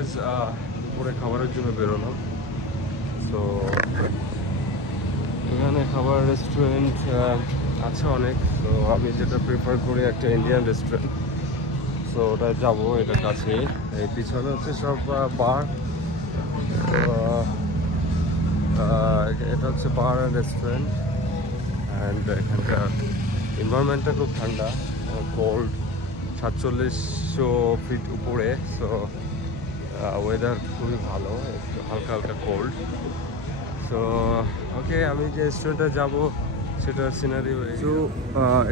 Guys দুপুরে খাবারের জন্য বেরোলাম। তো এখানে খাবার রেস্টুরেন্ট আছে অনেক। তো আমি যেটা প্রেফার করি একটা ইন্ডিয়ান রেস্টুরেন্ট, তো ওটা যাবো। এটা কাছে, এই পিছনে হচ্ছে সব বার। এটা হচ্ছে বার অ্যান্ড রেস্টুরেন্ট। অ্যান্ড এখানকার এনভায়রনমেন্টটা খুব ঠান্ডা, কোল্ড, 4700 ফিট উপরে। সো ওয়েদার খুবই ভালো, একটু হালকা হালকা কোল্ড। সো ওকে, আমি যে রেস্টুরেন্টে যাবো সেটার সিনারি। তো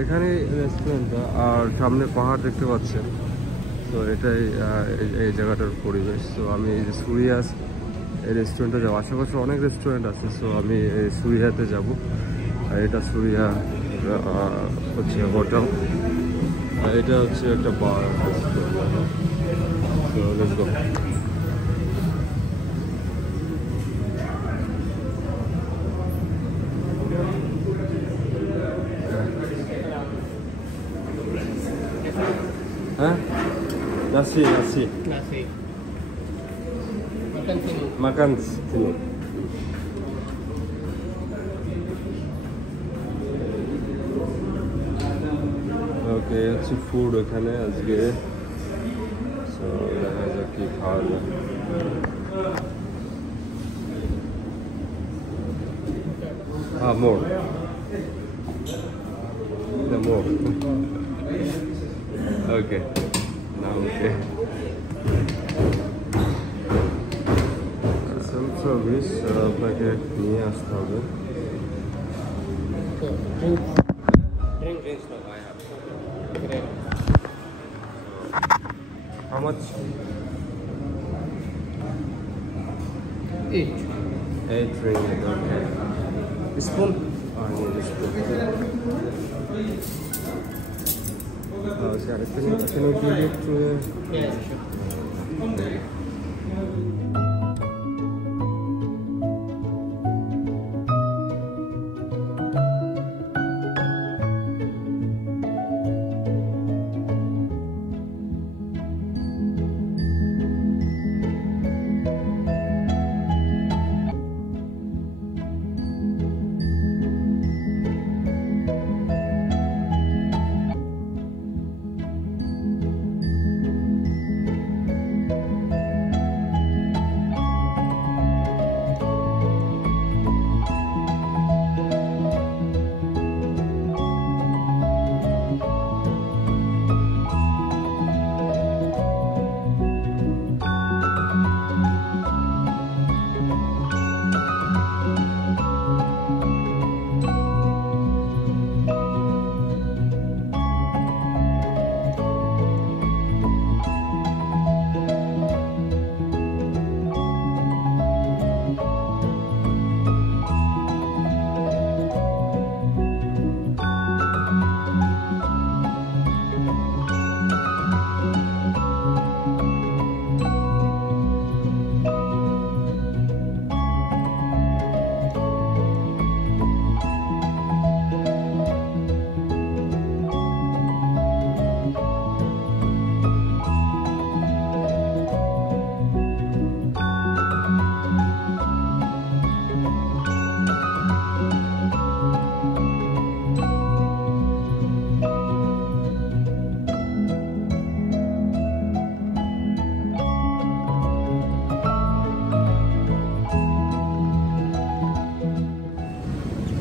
এখানে রেস্টুরেন্টটা, আর সামনে পাহাড় দেখতে পাচ্ছেন। তো এটাই এই জায়গাটার পরিবেশ। তো আমি এই যে সুরিয়াস এই রেস্টুরেন্টে যাবো। আশেপাশে অনেক রেস্টুরেন্ট আছে, সো আমি এই সুরিয়াতে যাবো। আর এটা সুরিয়া হচ্ছে হোটেল, আর এটা হচ্ছে একটা বার। So let's go. Huh? Nasi. Makan sini. ওকে, হচ্ছে ফুড এখানে আজকে। সো দেখা যাক কি খাওয়া যায়। More. No, more. Okay. Now okay. Self service আপনাকে নিয়ে আসতে হবে। Drinks no, I have. How much? 8. 8 ringgit. Okay. Spoon? I need a spoon. Sorry, can you give it to? Yes, sure.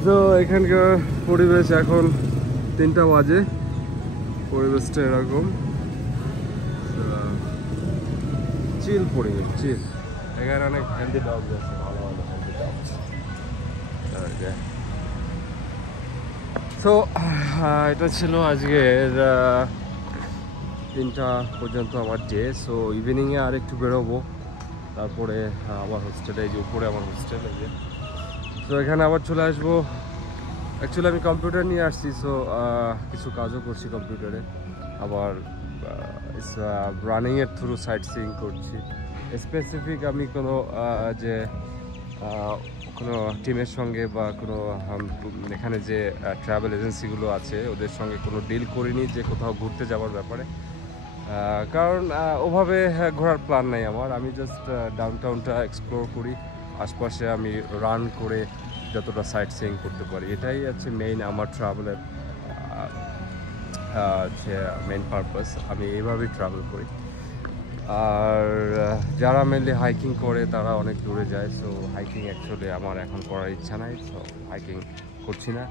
তো এখানকার পরিবেশ এখন 3টা বাজে, পরিবেশটা এরকম চিল পরিবেশ, চিল। এখানে অনেক হেলদি ডগস আছে, ভালো ভালো হেলদি ডগস। তো এটা ছিল আজকের 3টা পর্যন্ত আমার ডে। সো ইভিনিংয়ে আর একটু বেরোবো, তারপরে আমার হোস্টেলে, এই যে উপরে আমার হোস্টেল, এই যে। তো এখানে আবার চলে আসবো। অ্যাকচুয়ালি আমি কম্পিউটার নিয়ে আসছি, সো কিছু কাজও করছি কম্পিউটারে। আবার রানিংয়ের থ্রু সাইট সিইং করছি। স্পেসিফিক আমি কোনো যে কোনো টিমের সঙ্গে বা কোনো এখানে যে ট্রাভেল এজেন্সিগুলো আছে ওদের সঙ্গে কোনো ডিল করিনি যে কোথাও ঘুরতে যাওয়ার ব্যাপারে। কারণ ওভাবে ঘোরার প্ল্যান নেই আমার, আমি জাস্ট ডাউনটাউনটা এক্সপ্লোর করি, আশপাশে আমি রান করে যতটা সাইট সিইং করতে পারি, এটাই হচ্ছে মেইন আমার ট্রাভেলের হচ্ছে মেইন পারপাস। আমি এইভাবেই ট্রাভেল করি। আর যারা মেনলি হাইকিং করে তারা অনেক দূরে যায়, সো হাইকিং অ্যাকচুয়ালি আমার এখন করার ইচ্ছা নাই, সো হাইকিং করছি না।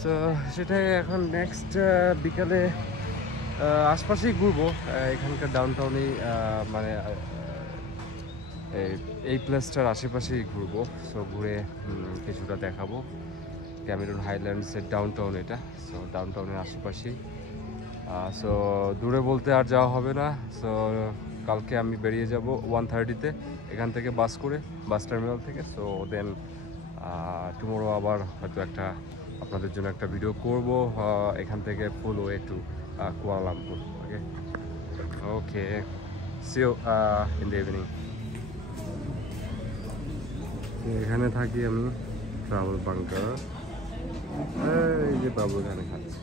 সো সেটাই এখন নেক্সট বিকালে আশপাশেই ঘুরবো, এখানকার ডাউনটাউনেই মানে এই প্লেসটার আশেপাশেই ঘুরবো। সো ঘুরে কিছুটা দেখাবো। ক্যামেরুন হাইল্যান্ডসের ডাউনটাউন এটা, সো ডাউনটাউনের আশেপাশেই। সো দূরে বলতে আর যাওয়া হবে না। সো কালকে আমি বেরিয়ে যাব 1:30-তে এখান থেকে বাস করে, বাস টার্মিনাল থেকে। সো দেন টুমোরো আবার হয়তো একটা আপনাদের জন্য একটা ভিডিও করব এখান থেকে full way to Kuala Lumpur. Okay okay, see you in the evening. এখানে থাকি আমি, ট্রাভেল বাংকার। এই যে বাবু এখানে খাচ্ছে।